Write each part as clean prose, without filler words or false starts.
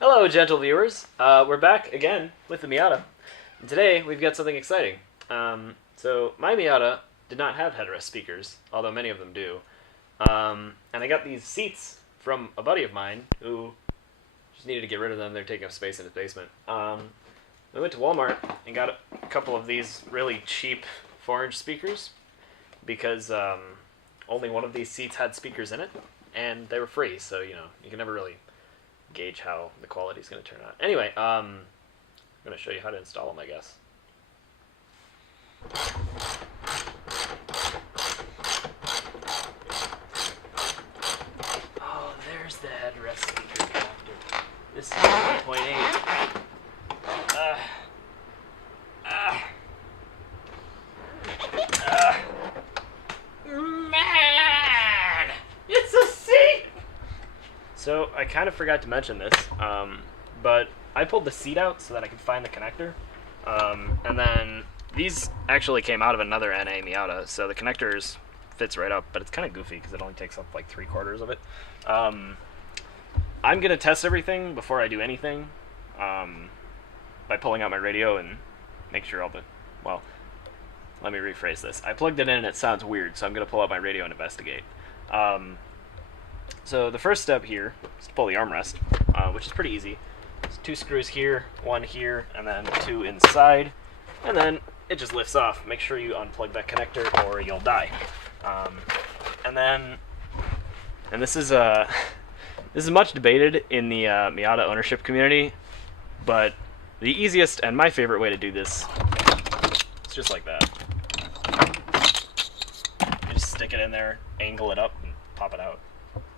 Hello, gentle viewers. We're back again with the Miata. And today, we've got something exciting. So, my Miata did not have headrest speakers, although many of them do. And I got these seats from a buddy of mine who just needed to get rid of them. They're taking up space in his basement. I went to Walmart and got a couple of these really cheap 4-inch speakers because only one of these seats had speakers in it, and they were free, so, you can never really gauge how the quality is going to turn out. Anyway, I'm going to show you how to install them, I guess. Oh, there's the headrest speaker connector. This is 1.8. Man! It's a seat! So, I kind of forgot to mention this, but I pulled the seat out so that I could find the connector, and then these actually came out of another NA Miata, so the connectors fits right up, but it's kind of goofy because it only takes up like 3/4 of it. I'm going to test everything before I do anything by pulling out my radio and make sure all the, well, let me rephrase this. I plugged it in and it sounds weird, so I'm going to pull out my radio and investigate. So the first step here is to pull the armrest, which is pretty easy. There's 2 screws here, 1 here, and then 2 inside, and then it just lifts off. Make sure you unplug that connector or you'll die. And this is much debated in the Miata ownership community, but the easiest and my favorite way to do this is just like that. You just stick it in there, angle it up, and pop it out.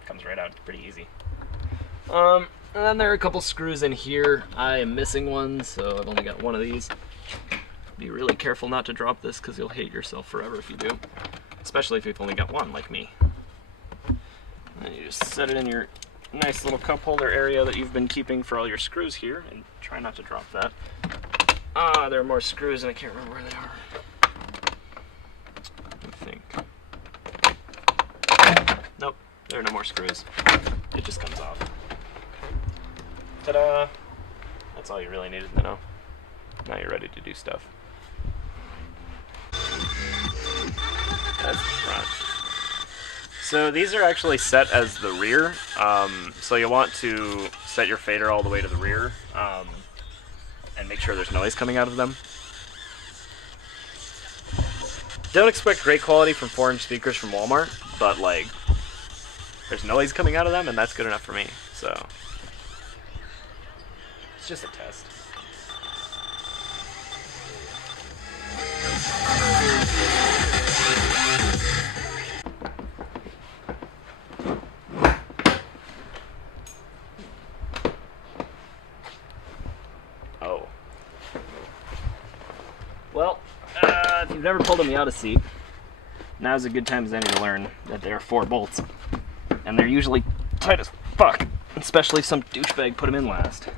Comes right out. It's pretty easy. And then there are a couple screws in here. I am missing one, so I've only got one of these. Be really careful not to drop this because you'll hate yourself forever if you do. Especially if you've only got one, like me. And you just set it in your nice little cup holder area that you've been keeping for all your screws here, and try not to drop that. There are more screws and I can't remember where they are. I think. Nope. There are no more screws. It just comes off. Ta-da! That's all you really needed to know. Now you're ready to do stuff. That's the front. So these are actually set as the rear. So you'll want to set your fader all the way to the rear and make sure there's noise coming out of them. Don't expect great quality from 4-inch speakers from Walmart, but like, there's noise coming out of them, and that's good enough for me, so it's just a test. Oh. Well, if you've never pulled a Miata seat, now's a good time as any to learn that there are 4 bolts. And they're usually tight as fuck, especially if some douchebag put them in last.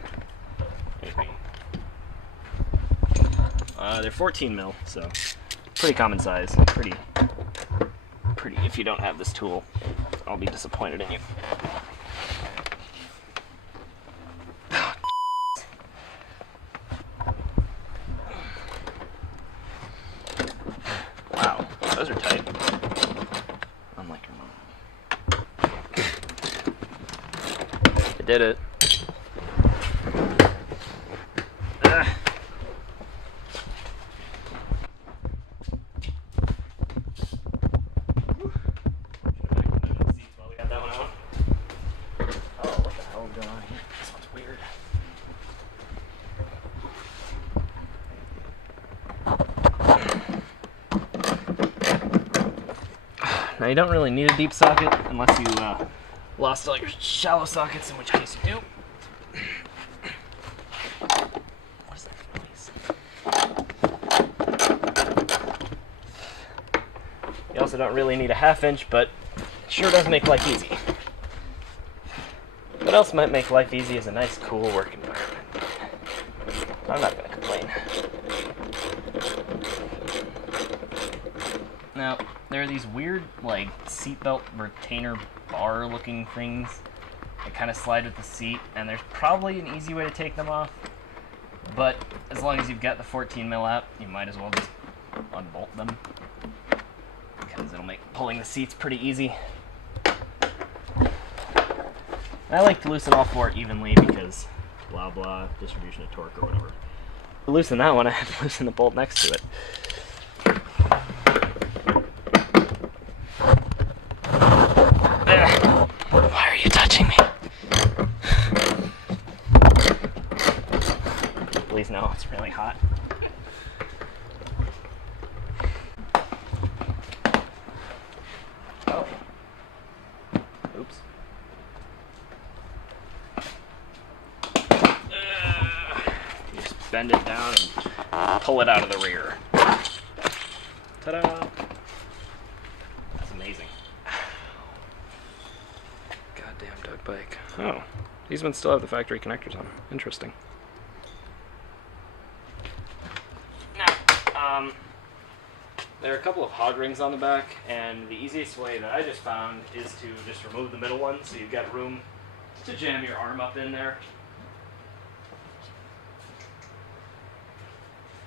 They're 14 mil, so pretty common size. Pretty. If you don't have this tool, I'll be disappointed in you. Wow, those are tight. Unlike your mom. I did it. Now you don't really need a deep socket unless you lost all your shallow sockets, in which case you do. What is that noise? You also don't really need a 1/2 inch, but it sure does make life easy. What else might make life easy is a nice, cool work environment. I'm not going to complain. Now, there are these weird, like, seatbelt retainer bar-looking things They kind of slide with the seat, and there's probably an easy way to take them off, but as long as you've got the 14 mil out, you might as well just unbolt them, because it'll make pulling the seats pretty easy. I like to loosen all four evenly because blah blah, distribution of torque or whatever. To loosen that one, I have to loosen the bolt next to it. Why are you touching me? Please no, it's really hot. Oh. Oops. You just bend it down and pull it out of the rear. Ta-da! That's amazing. Goddamn Doug bike. Oh, these ones still have the factory connectors on. Interesting. Now, there are a couple of hog rings on the back, and the easiest way that I just found is to just remove the middle one, so you've got room to jam your arm up in there.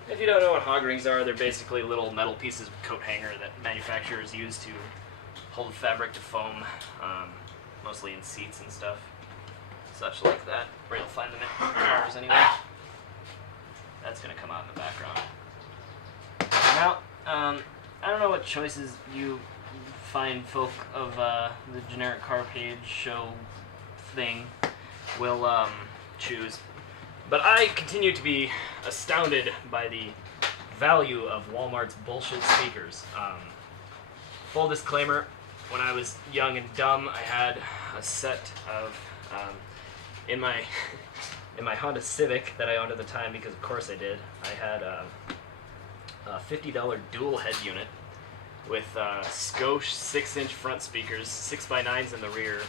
If you don't know what hog rings are, they're basically little metal pieces of coat hanger that manufacturers use to hold fabric to foam, mostly in seats and stuff, such like that, where you'll find them in cars anyway. That's going to come out in the background. Now, I don't know what choices you fine folk of the generic car page show thing will choose, but I continue to be astounded by the value of Walmart's bullshit speakers. Full disclaimer, when I was young and dumb, I had a set of, in my Honda Civic that I owned at the time, because of course I did, I had a $50 dual head unit with Scosche 6-inch front speakers, 6x9s in the rear,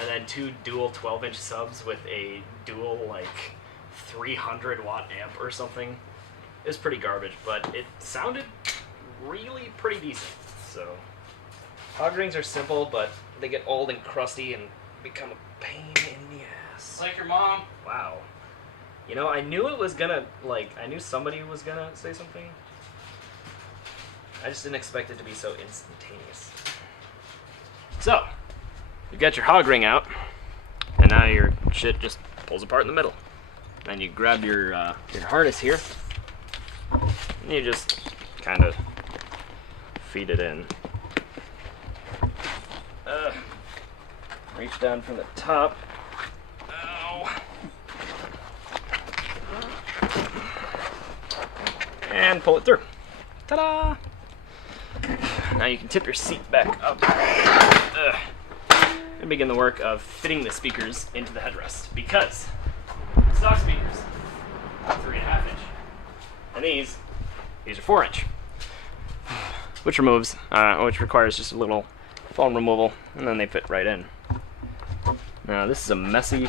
and then two dual 12-inch subs with a dual, like, 300 watt amp or something. It was pretty garbage, but it sounded really pretty decent. So, hog rings are simple, but they get old and crusty and become a pain in the ass. Like your mom. Wow. You know, I knew it was gonna, like, I knew somebody was gonna say something. I just didn't expect it to be so instantaneous. So, you got your hog ring out, and now your shit just pulls apart in the middle. And you grab your harness here, and you just kind of feed it in. Reach down from the top. Ow. And pull it through. Ta-da! Now you can tip your seat back up and begin the work of fitting the speakers into the headrest, because stock speakers are 3.5 inch, and these are 4 inch, which requires just a little foam removal, and then they fit right in. Now this is a messy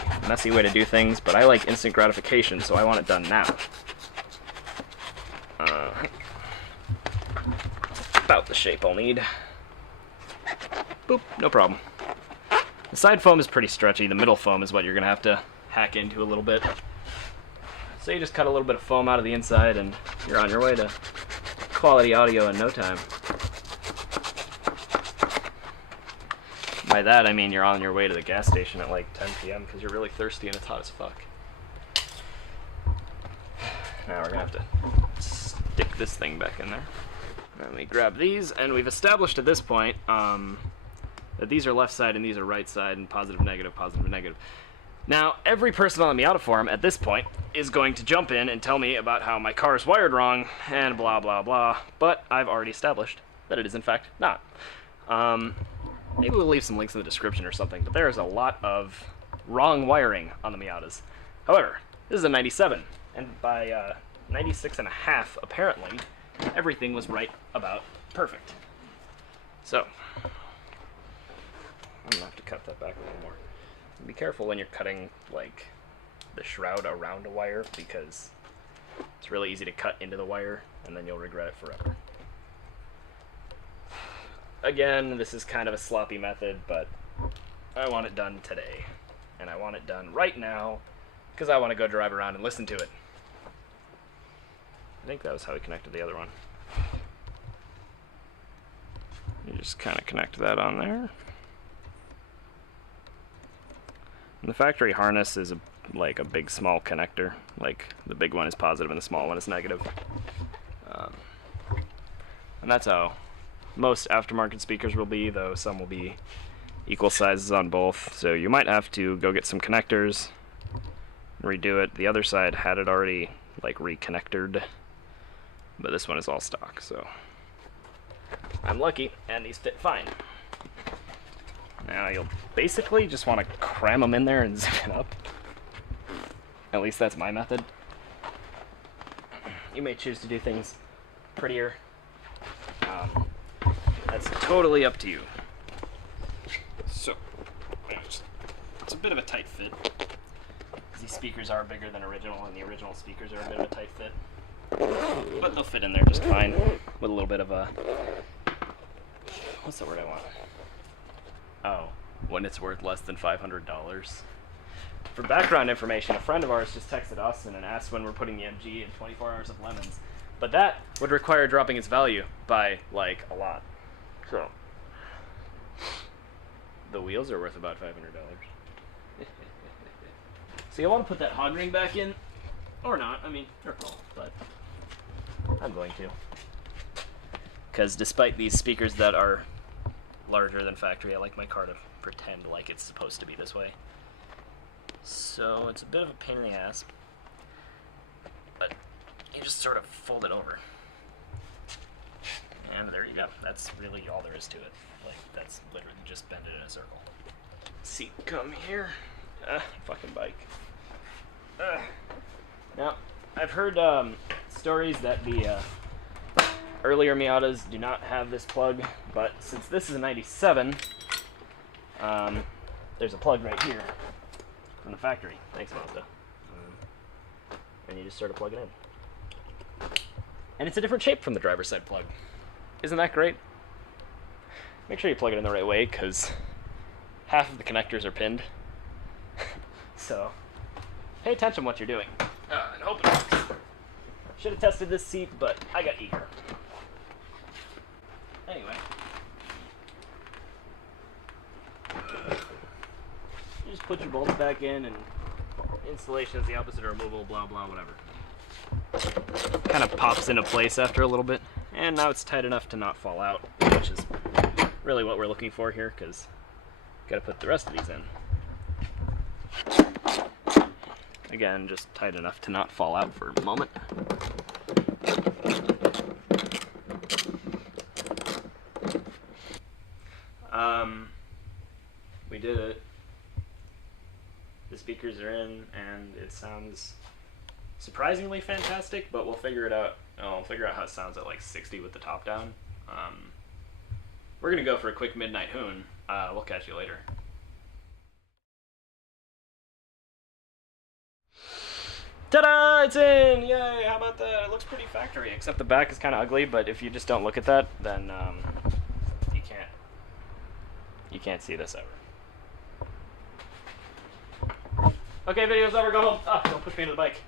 way to do things, but I like instant gratification, so I want it done now. About the shape I'll need. Boop, no problem. The side foam is pretty stretchy. The middle foam is what you're gonna have to hack into a little bit. So you just cut a little bit of foam out of the inside, and you're on your way to quality audio in no time. By that I mean you're on your way to the gas station at like 10 p.m. because you're really thirsty and it's hot as fuck. Now we're gonna have to stick this thing back in there. Let me grab these, and we've established at this point that these are left side and these are right side, and positive, negative, positive, negative. Now, every person on the Miata forum at this point is going to jump in and tell me about how my car is wired wrong, and blah, blah, blah, but I've already established that it is in fact not. Maybe we'll leave some links in the description or something, but there is a lot of wrong wiring on the Miatas. However, this is a 97, and by 96.5, apparently, everything was right about perfect. So, I'm gonna have to cut that back a little more. Be careful when you're cutting, like, the shroud around a wire, because it's really easy to cut into the wire, and then you'll regret it forever. Again, this is kind of a sloppy method, but I want it done today. and I want it done right now because I want to go drive around and listen to it. I think that was how we connected the other one. You just kind of connect that on there. And the factory harness is like a big small connector. Like the big one is positive and the small one is negative. And that's how most aftermarket speakers will be, though some will be equal sizes on both. So you might have to go get some connectors and redo it. The other side had it already like reconnected, but this one is all stock, so I'm lucky and these fit fine. Now you'll basically just want to cram them in there and zip it up. At least that's my method. You may choose to do things prettier. That's totally up to you. So, it's a bit of a tight fit. These speakers are bigger than original, and the original speakers are a bit of a tight fit. But they'll fit in there just fine with a little bit of a... What's the word I want? Oh, when it's worth less than $500. For background information, a friend of ours just texted us and asked when we're putting the MG in 24 Hours of Lemons. But that would require dropping its value by, like, a lot. So, the wheels are worth about $500. So you'll want to put that hog ring back in, or not. I mean, they're cool, but I'm going to. Because despite these speakers that are larger than factory, I like my car to pretend like it's supposed to be this way. So it's a bit of a pain in the ass, but you just sort of fold it over. And there you go. That's really all there is to it. Like, that's literally just bend it in a circle. Seat come here. Fucking bike. Now, I've heard stories that the earlier Miatas do not have this plug, but since this is a 97, there's a plug right here from the factory. Thanks, Mazda. And you just sort of plug it in. And it's a different shape from the driver's side plug. Isn't that great? Make sure you plug it in the right way, because half of the connectors are pinned. So, pay attention to what you're doing. And hope it works. Should have tested this seat, but I got eager. Anyway. You just put your bolts back in, and installation is the opposite of removal, blah, blah, whatever. Kind of pops into place after a little bit. And now it's tight enough to not fall out, which is really what we're looking for here, because got to put the rest of these in. Again, just tight enough to not fall out for a moment. We did it. The speakers are in, and it sounds surprisingly fantastic, but we'll figure it out. I'll figure out how it sounds at like 60 with the top down. We're gonna go for a quick midnight hoon. We'll catch you later. Ta-da! It's in! Yay! How about that? It looks pretty factory, except the back is kind of ugly. But if you just don't look at that, then you can't see this ever. Okay, video's over. Go home. Don't push me into the bike.